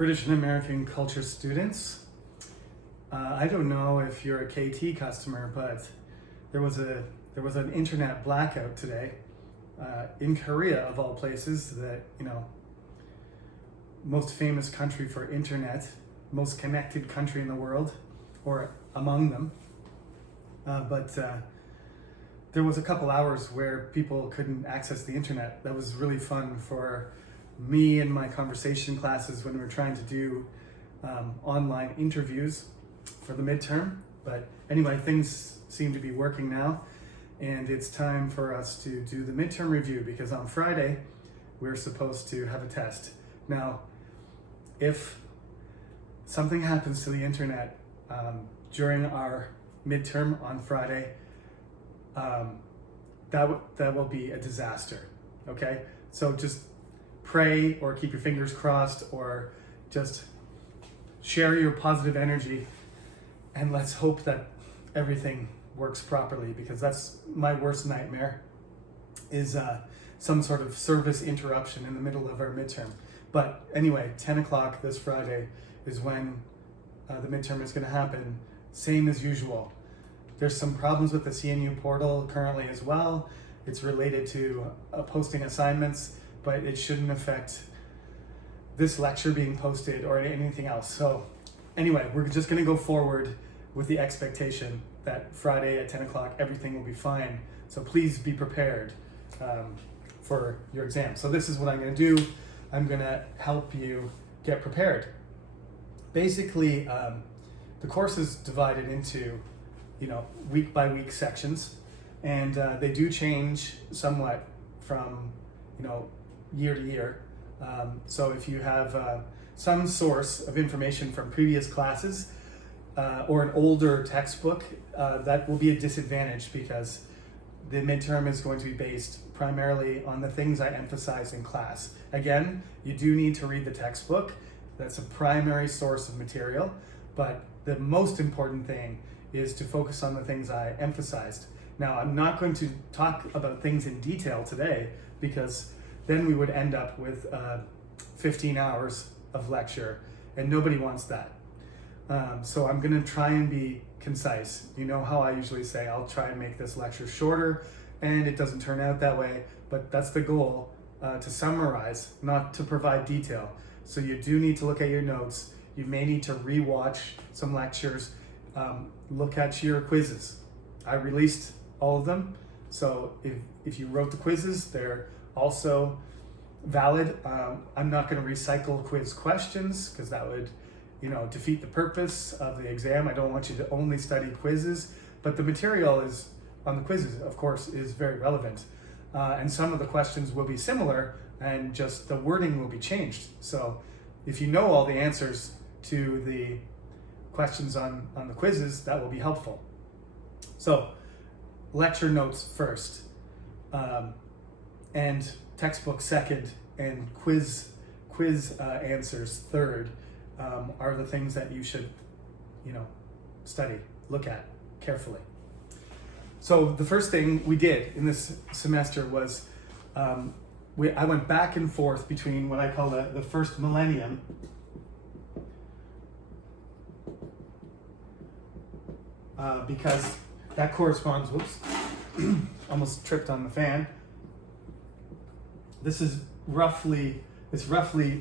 British and American culture students. I don't know if you're a KT customer, but there was an internet blackout today in Korea, of all places. That, most famous country for internet, most connected country in the world, or among them. But there was a couple hours where people couldn't access the internet. That was really fun for me and my conversation classes when we were trying to do online interviews for the midterm. But anyway, things seem to be working now, and it's time for us to do the midterm review, because on Friday we're supposed to have a test. Now, if something happens to the internet during our midterm on Friday, that will be a disaster. Okay, so just pray or keep your fingers crossed, or just share your positive energy, and let's hope that everything works properly, because that's my worst nightmare, is some sort of service interruption in the middle of our midterm. But anyway, 10 o'clock this Friday is when the midterm is going to happen, same as usual. There's some problems with the CNU portal currently as well. It's related to posting assignments, but it shouldn't affect this lecture being posted or anything else. So anyway, we're just going to go forward with the expectation that Friday at 10 o'clock everything will be fine. So please be prepared for your exam. So this is what I'm going to do. I'm going to help you get prepared. Basically, the course is divided into week by week sections, and they do change somewhat from year to year. So if you have some source of information from previous classes or an older textbook, that will be a disadvantage, because the midterm is going to be based primarily on the things I emphasize in class. Again, you do need to read the textbook. That's a primary source of material, but the most important thing is to focus on the things I emphasized. Now, I'm not going to talk about things in detail today, because then we would end up with 15 hours of lecture, and nobody wants that. So I'm going to try and be concise. You know how I usually say I'll try and make this lecture shorter, and it doesn't turn out that way, but that's the goal, to summarize, not to provide detail. So you do need to look at your notes. You may need to re-watch some lectures, look at your quizzes. I released all of them, so if you wrote the quizzes, they're also valid. I'm not going to recycle quiz questions, because that would defeat the purpose of the exam. I don't want you to only study quizzes, but the material is on the quizzes, of course, is very relevant. And some of the questions will be similar, and just the wording will be changed. So if you know all the answers to the questions on the quizzes, that will be helpful. So lecture notes first, and textbook second, and quiz answers third, are the things that you should study, look at carefully. So the first thing we did in this semester was I went back and forth between what I call the first millennium because that corresponds, almost tripped on the fan. This roughly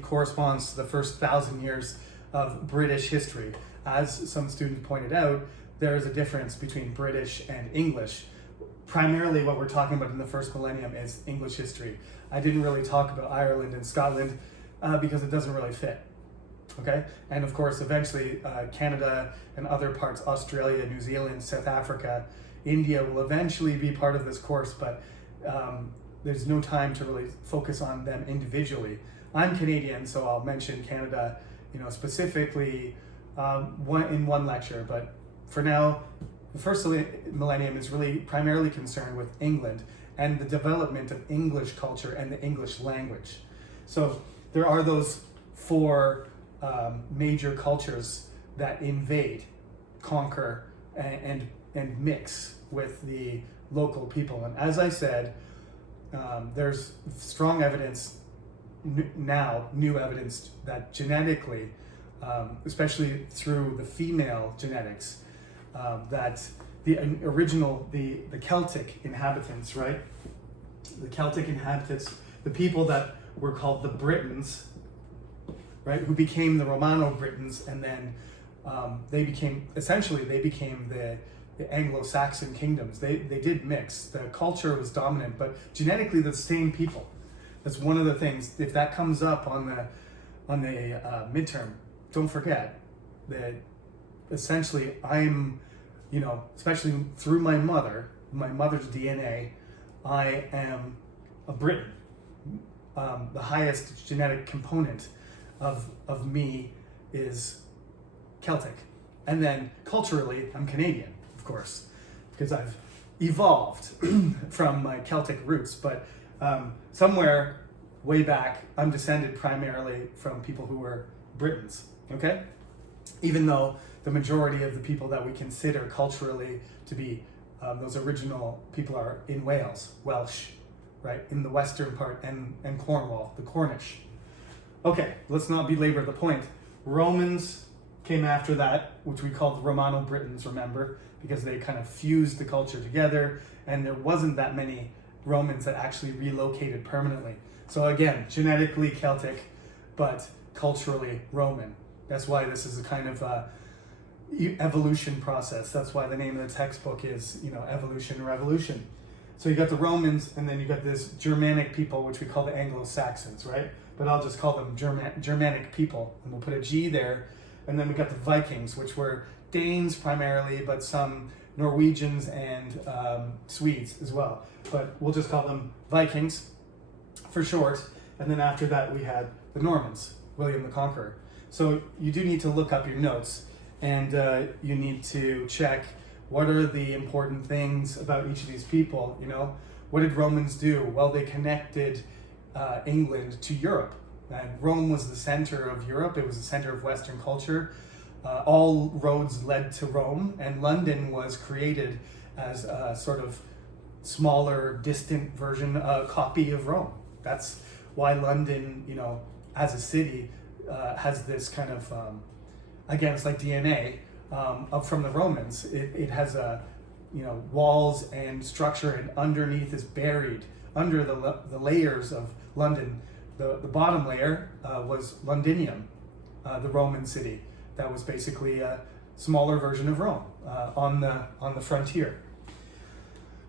corresponds to the first 1,000 years of British history. As some students pointed out, there is a difference between British and English. Primarily what we're talking about in the first millennium is English history. I didn't really talk about Ireland and Scotland because it doesn't really fit. Okay? And of course, eventually Canada and other parts, Australia, New Zealand, South Africa, India will eventually be part of this course, but there's no time to really focus on them individually. I'm Canadian, so I'll mention Canada, specifically in one lecture, but for now, the first millennium is really primarily concerned with England and the development of English culture and the English language. So there are those four major cultures that invade, conquer, and mix with the local people. And as I said, there's strong evidence now new evidence that genetically, especially through the female genetics, that the original, the Celtic inhabitants, right? The Celtic inhabitants, the people that were called the Britons, right, who became the Romano-Britons, and then they became the Anglo-Saxon kingdoms. They did mix. The culture was dominant, but genetically the same people. That's one of the things. If that comes up on the midterm, don't forget that essentially I'm, especially through my mother's DNA, I am a Briton. The highest genetic component of me is Celtic. And then culturally, I'm Canadian, of course, because I've evolved from my Celtic roots. But somewhere way back, I'm descended primarily from people who were Britons, okay? Even though the majority of the people that we consider culturally to be those original people are in Wales, Welsh, right, in the western part, and Cornwall, the Cornish. Okay, let's not belabor the point. Romans came after that, which we called Romano-Britons, remember, because they kind of fused the culture together, and there wasn't that many Romans that actually relocated permanently. So again, genetically Celtic, but culturally Roman. That's why this is a kind of evolution process. That's why the name of the textbook is, Evolution Revolution. So you got the Romans, and then you got this Germanic people, which we call the Anglo-Saxons, right? But I'll just call them Germanic people, and we'll put a G there. And then we got the Vikings, which were Danes primarily, but some Norwegians and Swedes as well. But we'll just call them Vikings for short. And then after that, we had the Normans, William the Conqueror. So you do need to look up your notes, and you need to check what are the important things about each of these people. What did Romans do? Well, they connected England to Europe. And Rome was the center of Europe. It was the center of Western culture. All roads led to Rome, and London was created as a sort of smaller, distant version, copy of Rome. That's why London, as a city, has this kind of, again, it's like DNA from the Romans. It has walls and structure, and underneath is buried under the layers of London. The bottom layer was Londinium, the Roman city. That was basically a smaller version of Rome on the frontier.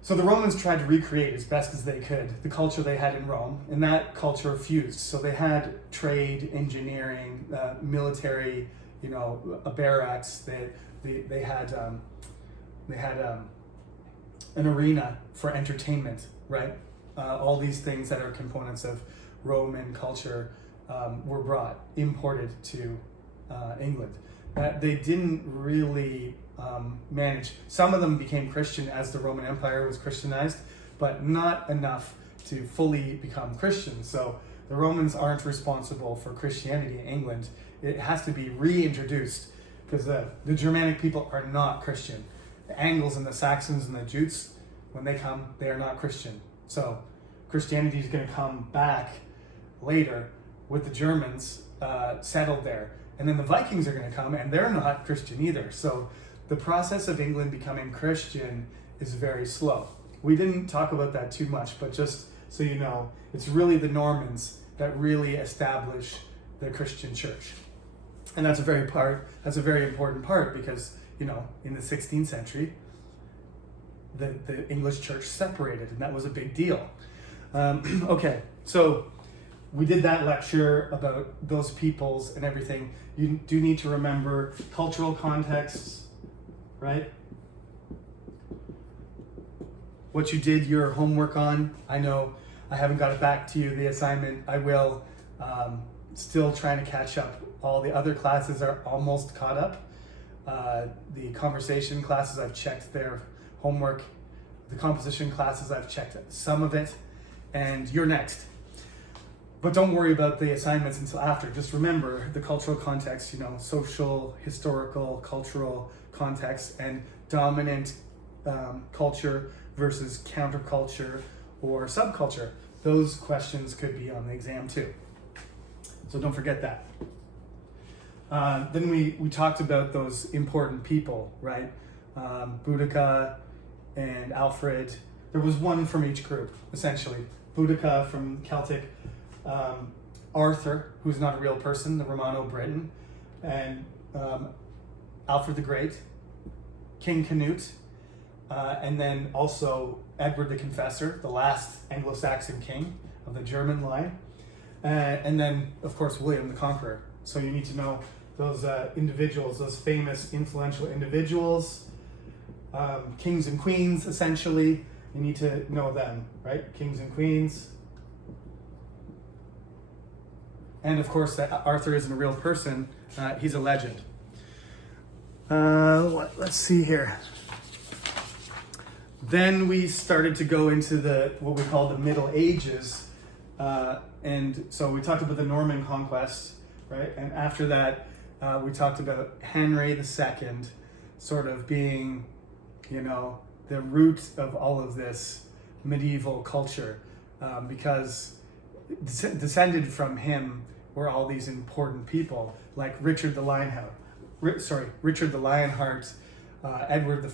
So the Romans tried to recreate as best as they could the culture they had in Rome, and that culture fused. So they had trade, engineering, military, barracks. They had an arena for entertainment, right? All these things that are components of Roman culture were imported to England. They didn't really manage. Some of them became Christian as the Roman Empire was Christianized, but not enough to fully become Christian. So the Romans aren't responsible for Christianity in England. It has to be reintroduced, because the Germanic people are not Christian. The Angles and the Saxons and the Jutes, when they come, they are not Christian. So Christianity is going to come back later with the Germans settled there. And then the Vikings are going to come, and they're not Christian either. So the process of England becoming Christian is very slow. We didn't talk about that too much, but just so you know, it's really the Normans that really establish the Christian church. And that's a very important part, because, in the 16th century, the English church separated, and that was a big deal. Okay, so we did that lecture about those peoples and everything. You do need to remember cultural contexts, right? What you did your homework on. I know I haven't got it back to you, the assignment. I will. Still trying to catch up. All the other classes are almost caught up. The conversation classes, I've checked their homework. The composition classes, I've checked some of it. And you're next. But don't worry about the assignments until after. Just remember the cultural context, social, historical, cultural context, and dominant culture versus counterculture or subculture. Those questions could be on the exam too. So don't forget that. Then we talked about those important people, right? Boudica and Alfred. There was one from each group, essentially. Boudica from Celtic, Arthur, who's not a real person, the Romano-Briton, and Alfred the Great, King Canute, and then also Edward the Confessor, the last Anglo-Saxon king of the German line, and then, of course, William the Conqueror. So you need to know those individuals, those famous, influential individuals, kings and queens, essentially. You need to know them, right? Kings and queens. And of course, that Arthur isn't a real person. He's a legend. Let's see here. Then we started to go into what we call the Middle Ages. And so we talked about the Norman conquest, right? And after that, we talked about Henry II sort of being, the root of all of this medieval culture, because descended from him were all these important people like Richard the Lionheart, Edward I,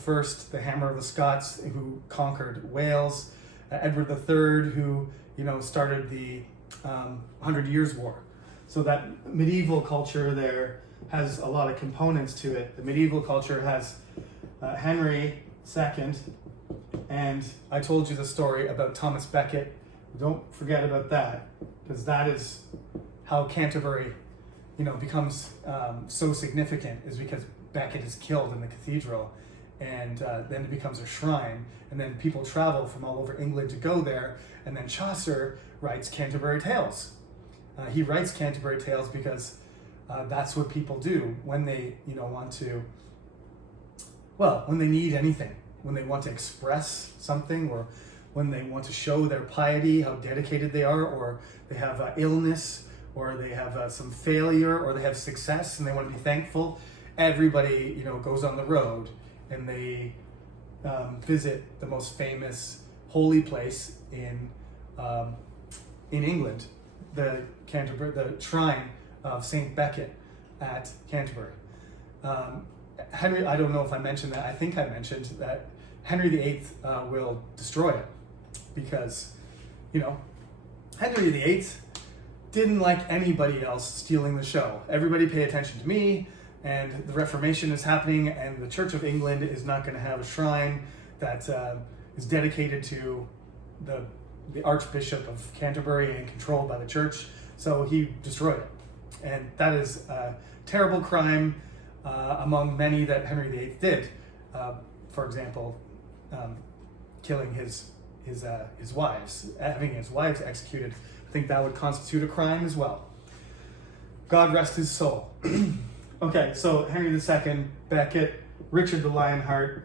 the Hammer of the Scots, who conquered Wales, Edward III, who started the 100 Years' War. So that medieval culture there has a lot of components to it. The medieval culture has Henry II, and I told you the story about Thomas Becket. Don't forget about that, because that is how Canterbury, becomes so significant, is because Becket is killed in the cathedral, and then it becomes a shrine, and then people travel from all over England to go there, and then Chaucer writes Canterbury Tales. He writes Canterbury Tales because that's what people do when they, want to, when they need anything, when they want to express something, or when they want to show their piety, how dedicated they are, or they have illness, or they have some failure, or they have success and they want to be thankful. Everybody, goes on the road and they visit the most famous holy place in England, the shrine of Saint Becket at Canterbury. Henry, I don't know if I mentioned that. I think I mentioned that Henry VIII will destroy it because, Henry VIII didn't like anybody else stealing the show. Everybody pay attention to me, and the Reformation is happening, and the Church of England is not going to have a shrine that is dedicated to the Archbishop of Canterbury and controlled by the church. So he destroyed it. And that is a terrible crime among many that Henry VIII did. For example, killing his wives, having his wives executed. I think that would constitute a crime as well. God rest his soul. Okay, so Henry II, Becket, Richard the Lionheart.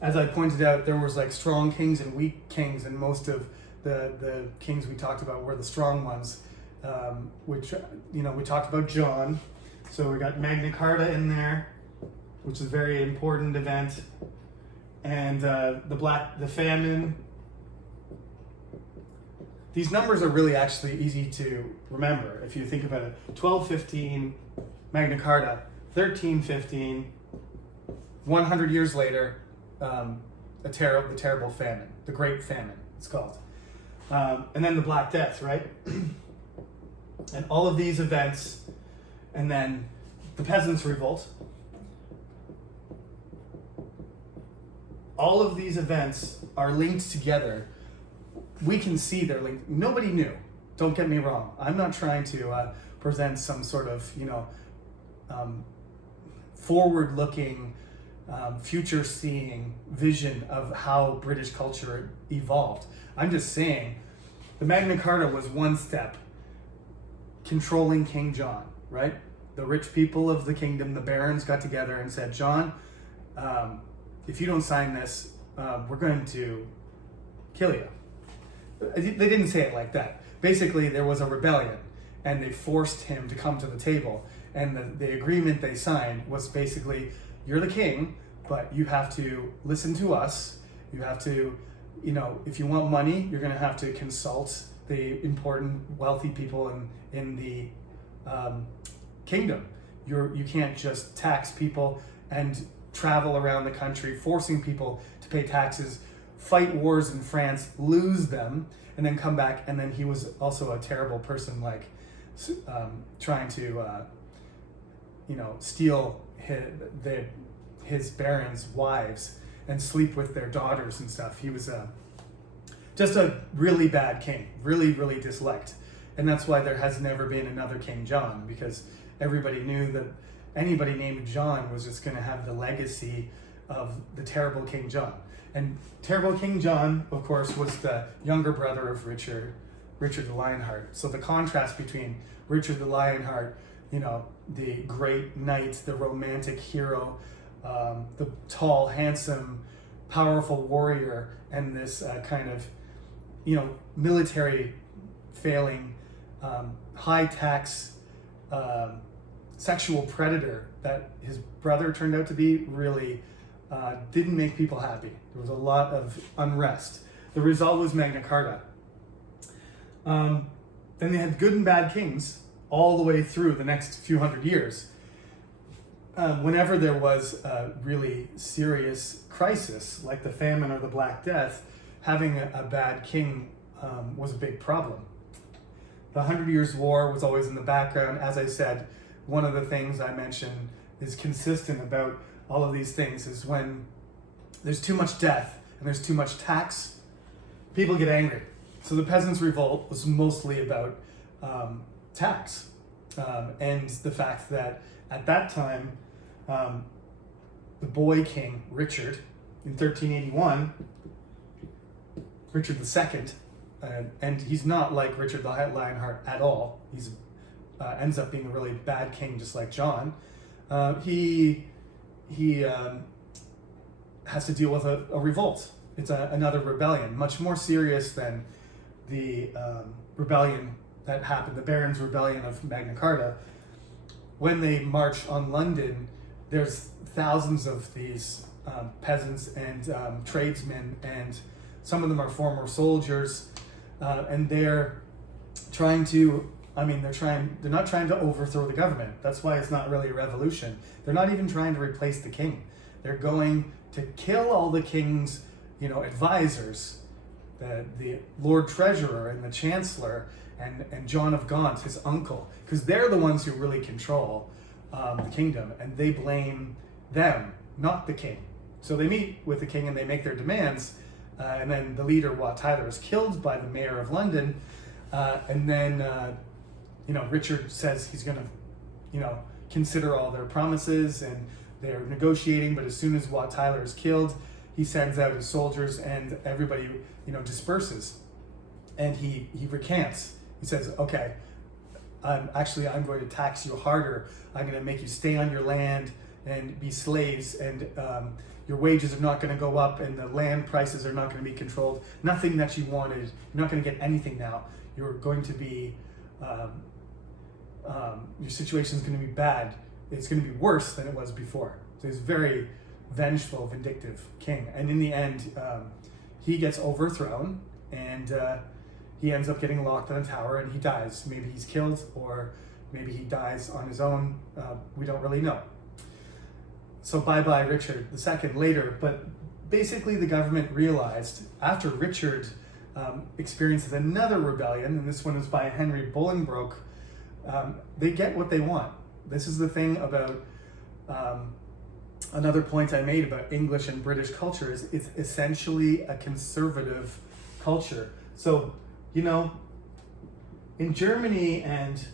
As I pointed out, there was like strong kings and weak kings, and most of the kings we talked about were the strong ones, which, we talked about John. So we got Magna Carta in there, which is a very important event, and the famine. These numbers are really actually easy to remember if you think about it. 1215, Magna Carta, 1315, 100 years later, the terrible famine, the Great Famine, it's called. And then the Black Death, right? And all of these events, and then the Peasants' Revolt. All of these events are linked together. We can see they're linked. Nobody knew. Don't get me wrong. I'm not trying to present some sort of, forward-looking, future-seeing vision of how British culture evolved. I'm just saying the Magna Carta was one step, controlling King John, right? The rich people of the kingdom, the barons, got together and said, John, if you don't sign this, we're going to kill you. They didn't say it like that. Basically, there was a rebellion, and they forced him to come to the table. And the agreement they signed was basically, you're the king, but you have to listen to us. You have to if you want money, you're going to have to consult the important, wealthy people in the kingdom. You can't just tax people and travel around the country forcing people to pay taxes, fight wars in France, lose them, and then come back. And then he was also a terrible person, like trying to steal his barons' wives and sleep with their daughters and stuff. He was just a really bad king, really, really disliked. And that's why there has never been another King John, because everybody knew that anybody named John was just going to have the legacy of the terrible King John. And terrible King John, of course, was the younger brother of Richard the Lionheart. So the contrast between Richard the Lionheart, the great knight, the romantic hero, the tall, handsome, powerful warrior, and this kind of, military failing, high tax, sexual predator that his brother turned out to be, really didn't make people happy. There was a lot of unrest. The result was Magna Carta. Then they had good and bad kings all the way through the next few hundred years. Whenever there was a really serious crisis, like the famine or the Black Death, having a bad king was a big problem. The 100 Years' War was always in the background. As I said, one of the things I mentioned is consistent about all of these things is when there's too much death and there's too much tax, people get angry. So the Peasants' Revolt was mostly about tax and the fact that at that time, the boy king, Richard, in 1381, Richard II, and he's not like Richard the Lionheart at all. He's ends up being a really bad king, just like John. He has to deal with a revolt. It's another rebellion, much more serious than the rebellion that happened, the Barons' Rebellion of Magna Carta. When they march on London, there's thousands of these peasants and tradesmen, and some of them are former soldiers, and they're trying to, they're not trying to overthrow the government. That's why it's not really a revolution. They're not even trying to replace the king. They're going to kill all the king's, advisors, the Lord Treasurer and the Chancellor and John of Gaunt, his uncle, because they're the ones who really control the kingdom, and they blame them, not the king. So they meet with the king and they make their demands, and then the leader, Wat Tyler, is killed by the mayor of London, and then Richard says he's going to consider all their promises, and they're negotiating, but as soon as Wat Tyler is killed, he sends out his soldiers and everybody disperses, and he recants. He says, okay, I'm going to tax you harder. I'm going to make you stay on your land and be slaves, and your wages are not going to go up, and the land prices are not going to be controlled. Nothing that you wanted. You're not going to get anything now. You're going to be, your situation is going to be bad. It's going to be worse than it was before. So he's very vengeful, vindictive king. And in the end, he gets overthrown, and he ends up getting locked in a tower, and he dies. Maybe he's killed, or maybe he dies on his own. We don't really know. So bye-bye Richard II later. But basically the government realized, after Richard experiences another rebellion, and this one is by Henry Bolingbroke, they get what they want. This is the thing about another point I made about English and British culture is it's essentially a conservative culture. So, in Germany and,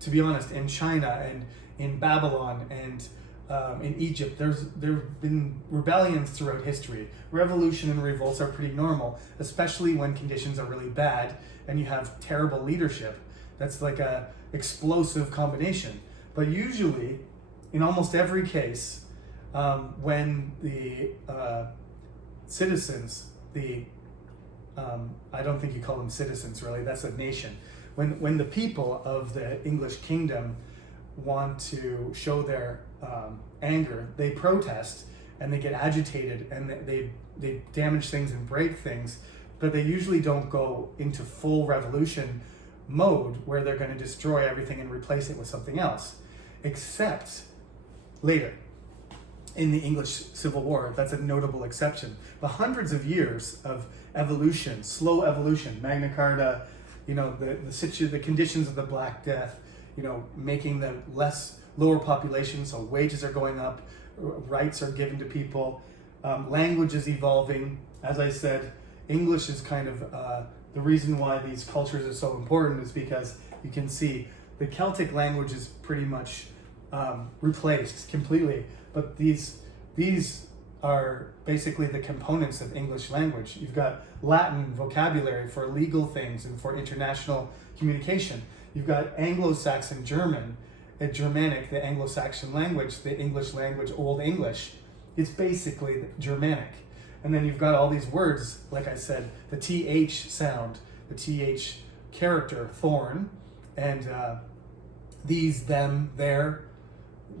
to be honest, in China and in Babylon and in Egypt, there have been rebellions throughout history. Revolution and revolts are pretty normal, especially when conditions are really bad and you have terrible leadership. That's like a explosive combination. But usually, in almost every case, when the citizens, I don't think you call them citizens really, that's a nation. When the people of the English kingdom want to show their anger, they protest, and they get agitated and they damage things and break things, but they usually don't go into full revolution mode where they're going to destroy everything and replace it with something else, except later in the English Civil War. That's a notable exception. But hundreds of years of evolution, slow evolution, Magna Carta, the conditions of the Black Death, making the lower population, so wages are going up, rights are given to people, language is evolving. As I said, English is kind of the reason why these cultures are so important is because you can see the Celtic language is pretty much replaced completely, but these are basically the components of English language. You've got Latin vocabulary for legal things and for international communication. You've got Anglo-Saxon German, Germanic, the Anglo-Saxon language, the English language, Old English. It's basically Germanic. And then you've got all these words, like I said, the TH sound, the TH character, thorn, and these, them, their,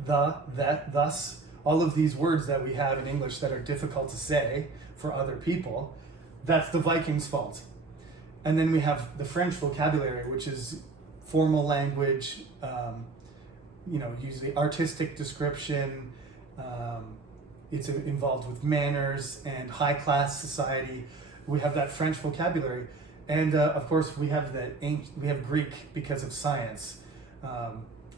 the, that, thus, all of these words that we have in English that are difficult to say for other people, that's the Vikings' fault. And then we have the French vocabulary, which is formal language, usually artistic description, it's involved with manners and high-class society. We have that French vocabulary. And of course, we have Greek because of science.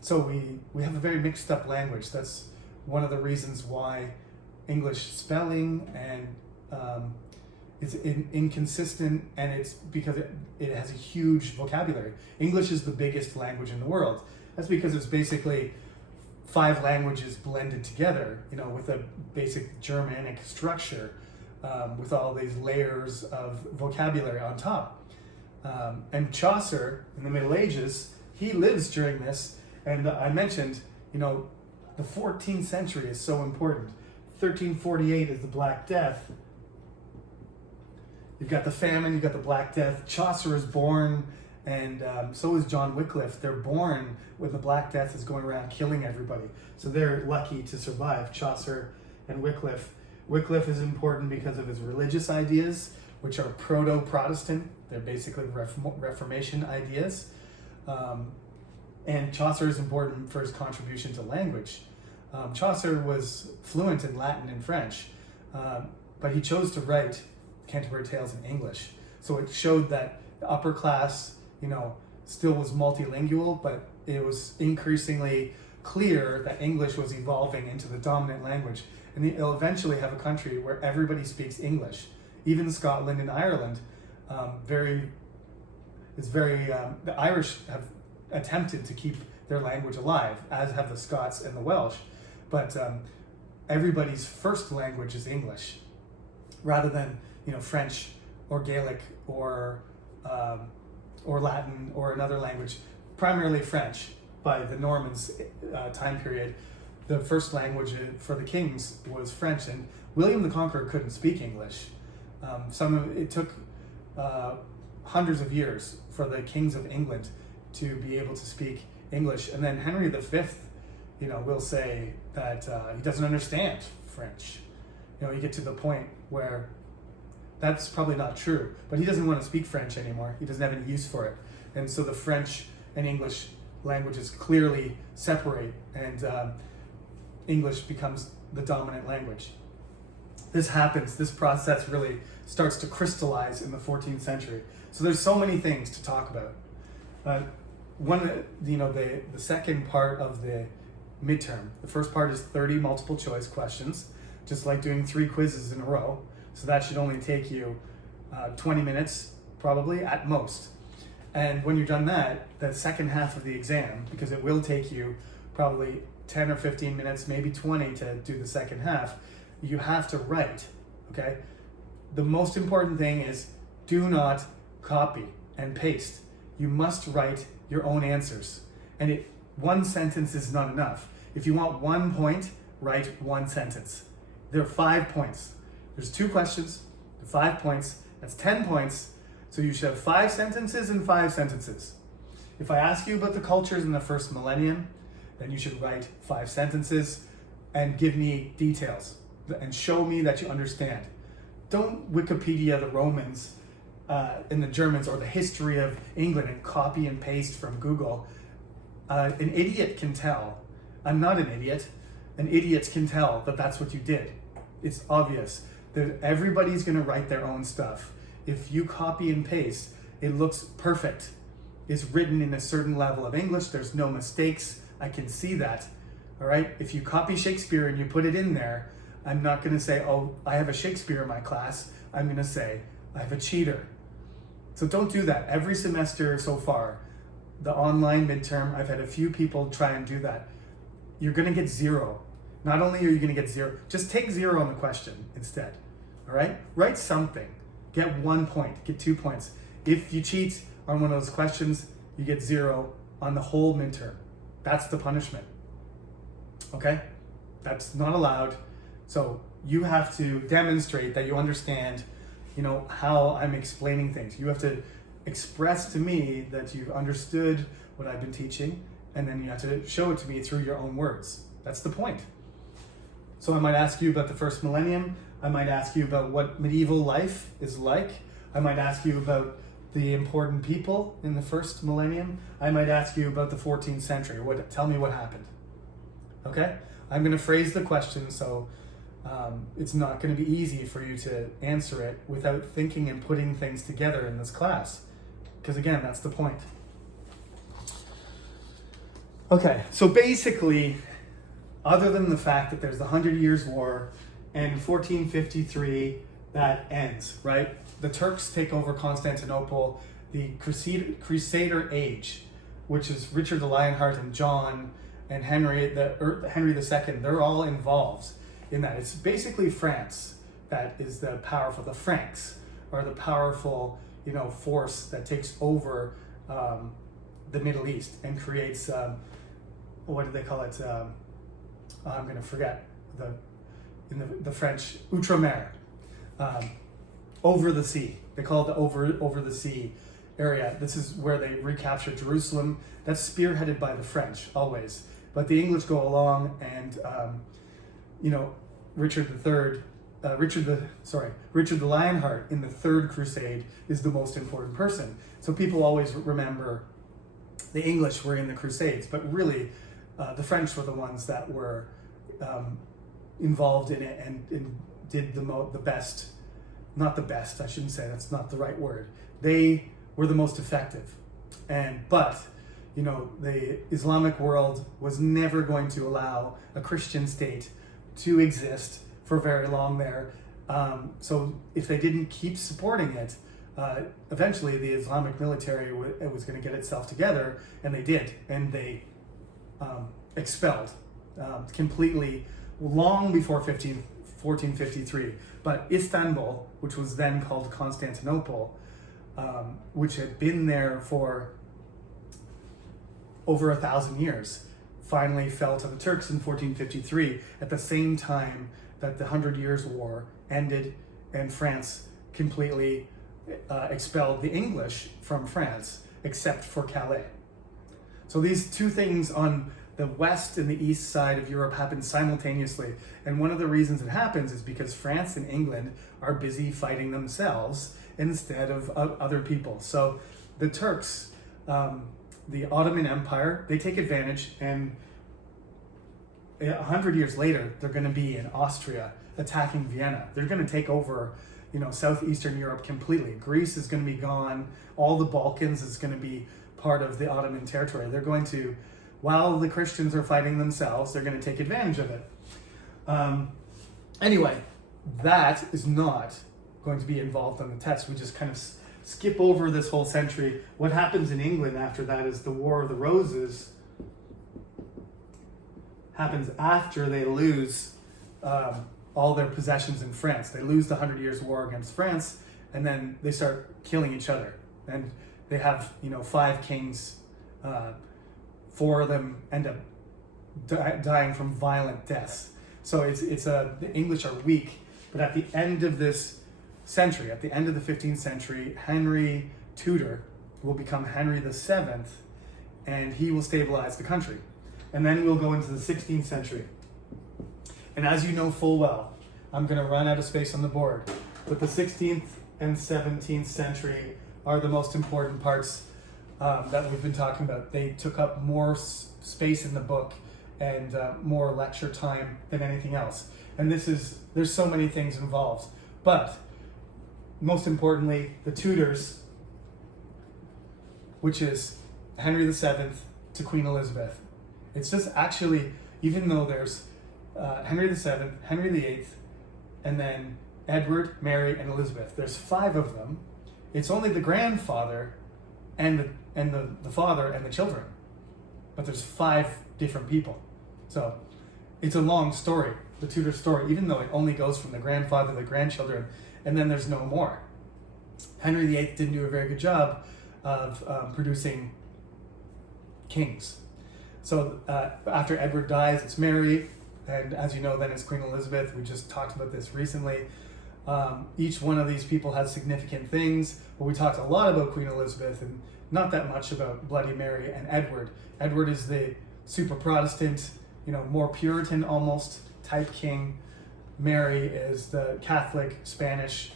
So we have a very mixed up language. That's one of the reasons why English spelling and it's inconsistent, and it's because it has a huge vocabulary. English is the biggest language in the world. That's because it's basically 5 languages blended together, with a basic Germanic structure, with all these layers of vocabulary on top. And Chaucer, in the Middle Ages, he lives during this, and I mentioned, the 14th century is so important. 1348 is the Black Death. You've got the famine, you've got the Black Death. Chaucer is born, and so is John Wycliffe. They're born when the Black Death is going around killing everybody. So they're lucky to survive, Chaucer and Wycliffe. Wycliffe is important because of his religious ideas, which are proto-Protestant. They're basically Reformation ideas. And Chaucer is important for his contribution to language. Chaucer was fluent in Latin and French, but he chose to write Canterbury Tales in English. So it showed that the upper class, still was multilingual, but it was increasingly clear that English was evolving into the dominant language. And it'll eventually have a country where everybody speaks English. Even Scotland and Ireland, the Irish have attempted to keep their language alive, as have the Scots and the Welsh. But everybody's first language is English, rather than French or Gaelic or Latin or another language. Primarily French by the Normans time period. The first language for the kings was French, and William the Conqueror couldn't speak English. It took hundreds of years for the kings of England to be able to speak English, and then Henry V, will say that he doesn't understand French. You get to the point where that's probably not true, but he doesn't want to speak French anymore. He doesn't have any use for it, and so the French and English languages clearly separate, and English becomes the dominant language. This process really starts to crystallize in the 14th century. So there's so many things to talk about. The second part of the midterm, the first part is 30 multiple choice questions, just like doing 3 quizzes in a row. So that should only take you 20 minutes, probably, at most. And when you're done that, the second half of the exam, because it will take you probably 10 or 15 minutes, maybe 20 to do the second half, you have to write, okay? The most important thing is do not copy and paste. You must write your own answers. And one sentence is not enough. If you want 1 point, write 1 sentence. There are 5 points. There's 2 questions, 5 points, that's 10 points. So you should have 5 sentences and 5 sentences. If I ask you about the cultures in the first millennium, then you should write 5 sentences and give me details. and show me that you understand. Don't Wikipedia the Romans and the Germans or the history of England and copy and paste from Google. An idiot can tell. I'm not an idiot. An idiot can tell that that's what you did. It's obvious that everybody's going to write their own stuff. If you copy and paste, it looks perfect. It's written in a certain level of English. There's no mistakes. I can see that. All right. If you copy Shakespeare and you put it in there, I'm not going to say, oh, I have a Shakespeare in my class. I'm going to say, I have a cheater. So don't do that. Every semester so far, the online midterm, I've had a few people try and do that. You're going to get 0. Not only are you going to get 0, just take 0 on the question instead. All right? Write something. Get 1 point. Get 2 points. If you cheat on one of those questions, you get 0 on the whole midterm. That's the punishment. Okay? That's not allowed. So you have to demonstrate that you understand, how I'm explaining things. You have to express to me that you've understood what I've been teaching, and then you have to show it to me through your own words. That's the point. So I might ask you about the first millennium. I might ask you about what medieval life is like. I might ask you about the important people in the first millennium. I might ask you about the 14th century. Tell me what happened. Okay? I'm going to phrase the question so it's not going to be easy for you to answer it without thinking and putting things together in this class. Because again, that's the point. Okay, so basically, other than the fact that there's the 100 Years' War and 1453 that ends, right? The Turks take over Constantinople, the Crusader Age, which is Richard the Lionheart and John and Henry II, they're all involved in that. It's basically France that is the powerful, the Franks are the powerful, force that takes over the Middle East and creates, what do they call it? I'm going to forget the French, outre-mer, over the sea. They call it the over the sea area. This is where they recapture Jerusalem. That's spearheaded by the French always, but the English go along and Richard the Lionheart in the Third Crusade is the most important person. So people always remember the English were in the Crusades, but really the French were the ones that were involved in it and did the best. Not the best, I shouldn't say, that's not the right word. They were the most effective. But the Islamic world was never going to allow a Christian state to exist for very long there. So if they didn't keep supporting it, eventually the Islamic military was going to get itself together, and they did. And they expelled completely long before 1453. But Istanbul, which was then called Constantinople, which had been there for over 1,000 years, finally fell to the Turks in 1453 at the same time that the 100 Years' War ended and France completely expelled the English from France, except for Calais. So these two things on the west and the east side of Europe happen simultaneously. And one of the reasons it happens is because France and England are busy fighting themselves instead of other people. So the Turks, the Ottoman Empire, they take advantage, and 100 years later, they're going to be in Austria attacking Vienna. They're going to take over, southeastern Europe completely. Greece is going to be gone. All the Balkans is going to be part of the Ottoman territory. They're going to, while the Christians are fighting themselves, they're going to take advantage of it. Anyway, that is not going to be involved on the test. We just kind of skip over this whole century. What happens in England after that is the War of the Roses happens after they lose all their possessions in France. They lose the 100 Years' War against France, and then they start killing each other. And they have, 5 kings. 4 of them end up dying from violent deaths. So the English are weak. But at the end of this century, at the end of the 15th century, Henry Tudor will become Henry VII, and he will stabilize the country. And then we'll go into the 16th century. And as you know full well, I'm going to run out of space on the board. But the 16th and 17th century are the most important parts that we've been talking about. They took up more space in the book and more lecture time than anything else. And there's so many things involved. But most importantly, the Tudors, which is Henry VII to Queen Elizabeth. It's just actually, even though there's Henry VII, Henry VIII, and then Edward, Mary, and Elizabeth. There's 5 of them. It's only the grandfather and the father and the children. But there's 5 different people. So it's a long story, the Tudor story, even though it only goes from the grandfather to the grandchildren, and then there's no more. Henry VIII didn't do a very good job of producing kings. So after Edward dies, it's Mary, and as you know, then it's Queen Elizabeth. We just talked about this recently. Each one of these people has significant things, but we talked a lot about Queen Elizabeth and not that much about Bloody Mary and Edward. Edward is the super Protestant, more Puritan almost type king. Mary is the Catholic Spanish,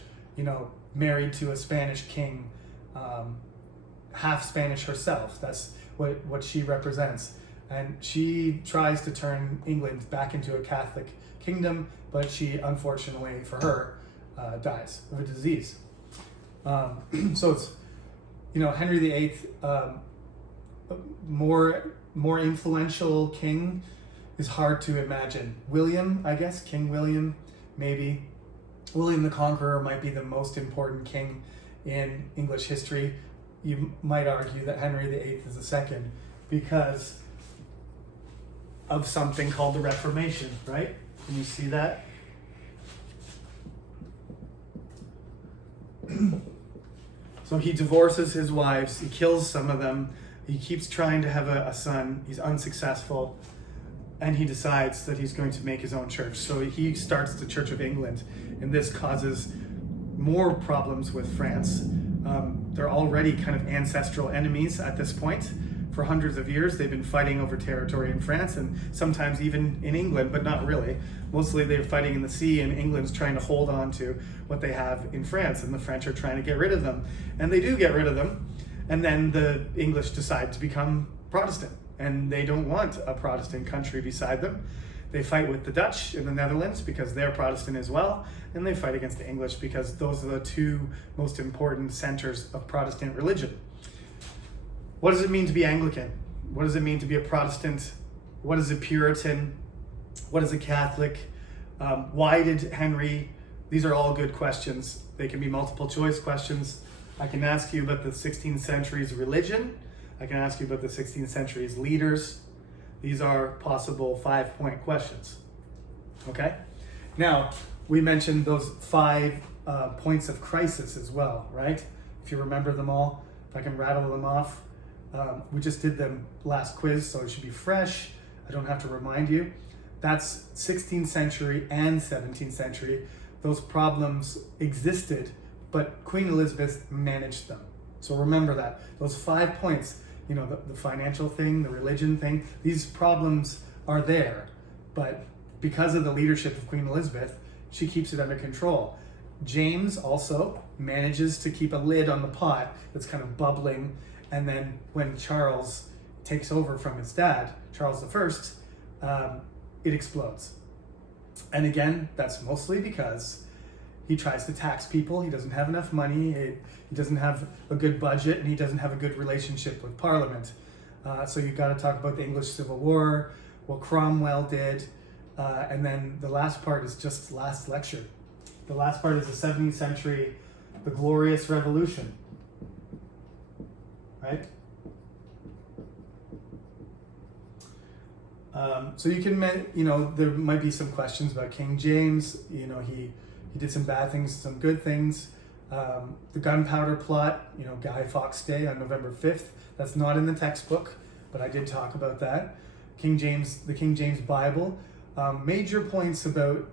married to a Spanish king, half Spanish herself. That's what she represents. And she tries to turn England back into a Catholic kingdom, but she, unfortunately for her, dies of a disease. So it's, Henry VIII, more influential king is hard to imagine. William, I guess, King William, maybe. William the Conqueror might be the most important king in English history. You might argue that Henry VIII is the second because of something called the Reformation, right? Can you see that? So he divorces his wives, he kills some of them, he keeps trying to have a son, he's unsuccessful, and he decides that he's going to make his own church. So he starts the Church of England, and this causes more problems with France. They're already kind of ancestral enemies at this point. For hundreds of years, they've been fighting over territory in France and sometimes even in England, but not really. Mostly they're fighting in the sea, and England's trying to hold on to what they have in France, and the French are trying to get rid of them. And they do get rid of them, and then the English decide to become Protestant, and they don't want a Protestant country beside them. They fight with the Dutch in the Netherlands because they're Protestant as well, and they fight against the English because those are the 2 most important centers of Protestant religion. What does it mean to be Anglican? What does it mean to be a Protestant? What is a Puritan? What is a Catholic? Why did Henry? These are all good questions. They can be multiple choice questions. I can ask you about the 16th century's religion. I can ask you about the 16th century's leaders. These are possible 5-point questions. Okay? Now, we mentioned those 5 points of crisis as well, right? If you remember them all, if I can rattle them off. We just did them last quiz, so it should be fresh. I don't have to remind you. That's 16th century and 17th century. Those problems existed, but Queen Elizabeth managed them. So remember that. Those 5 points, the financial thing, the religion thing, these problems are there. But because of the leadership of Queen Elizabeth, she keeps it under control. James also manages to keep a lid on the pot that's kind of bubbling. And then when Charles takes over from his dad, Charles I, it explodes. And again, that's mostly because he tries to tax people. He doesn't have enough money. He doesn't have a good budget, and he doesn't have a good relationship with Parliament. So you've got to talk about the English Civil War, what Cromwell did, and then the last part is just last lecture. The last part is the 17th century, the Glorious Revolution. Right? So you can, there might be some questions about King James. He did some bad things, some good things. The gunpowder plot, Guy Fawkes Day on November 5th. That's not in the textbook, but I did talk about that. The King James Bible. Major points about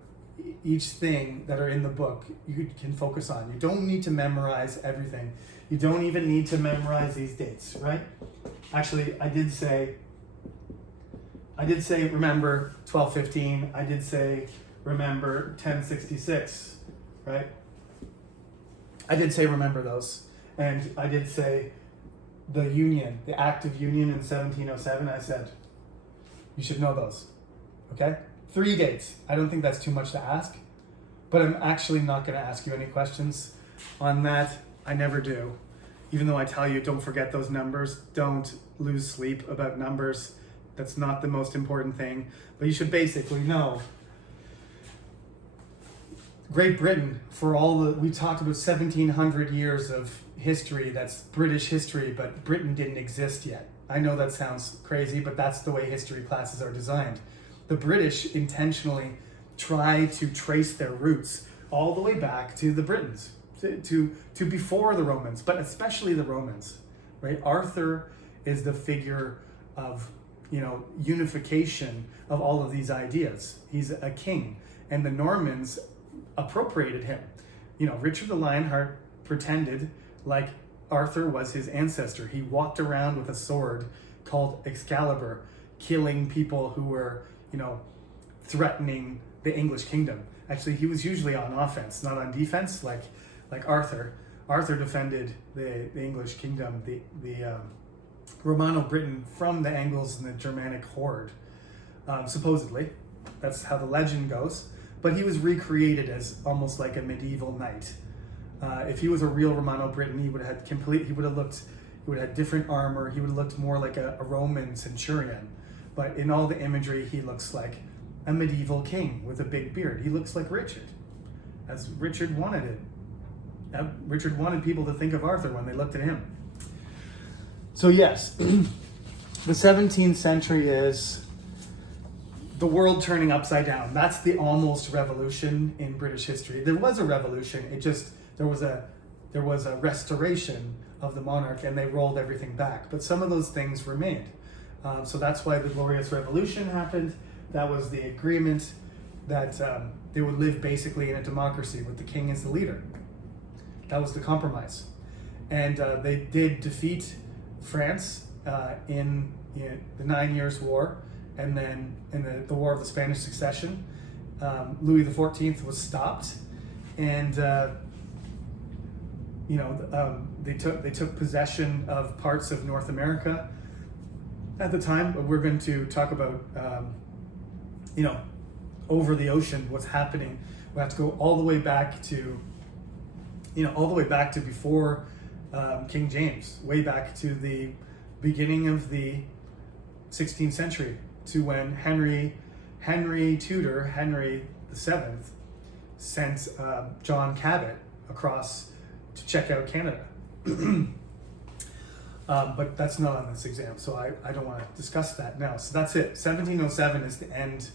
each thing that are in the book you can focus on. You don't need to memorize everything. You don't even need to memorize these dates, right? Actually, I did say remember 1215. I did say remember 1066, right? I did say remember those. And I did say the Union, the Act of Union in 1707, I said, you should know those, okay? 3 dates. I don't think that's too much to ask, but I'm actually not going to ask you any questions on that. I never do. Even though I tell you, don't forget those numbers, don't lose sleep about numbers. That's not the most important thing, but you should basically know. Great Britain, we talked about 1700 years of history, that's British history, but Britain didn't exist yet. I know that sounds crazy, but that's the way history classes are designed. The British intentionally try to trace their roots all the way back to the Britons, to before the Romans, but especially the Romans, right? Arthur is the figure of, unification of all of these ideas. He's a king, and the Normans appropriated him. Richard the Lionheart pretended like Arthur was his ancestor. He walked around with a sword called Excalibur, killing people who were, threatening the English kingdom. Actually, he was usually on offense, not on defense, like Arthur. Arthur defended the English kingdom, the Romano-Britain from the Angles and the Germanic horde, supposedly. That's how the legend goes. But he was recreated as almost like a medieval knight. If he was a real Romano-Briton, he would have had different armor. He would have looked more like a Roman centurion. But in all the imagery, he looks like a medieval king with a big beard. He looks like Richard, as Richard wanted it. Richard wanted people to think of Arthur when they looked at him. So yes, the 17th century is the world turning upside down. That's the almost revolution in British history. There was a revolution. There was a restoration of the monarch, and they rolled everything back. But some of those things remained. So that's why the Glorious Revolution happened. That was the agreement that they would live basically in a democracy with the king as the leader. That was the compromise. And they did defeat France in the 9 Years' War, and then in the War of the Spanish Succession. Louis XIV was stopped, and they took possession of parts of North America at the time. But we're going to talk about over the ocean, what's happening. We have to go all the way back to before King James, way back to the beginning of the 16th century, to when Henry Tudor, Henry VII, sent John Cabot across to check out Canada. But that's not on this exam, so I don't want to discuss that now. So that's it. 1707 is the end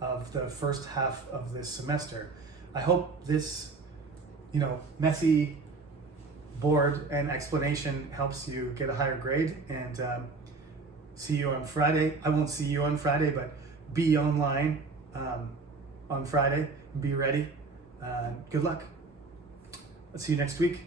of the first half of this semester. I hope this, messy board and explanation helps you get a higher grade, and see you on Friday. I won't see you on Friday, but be online on Friday. Be ready. Good luck. I'll see you next week.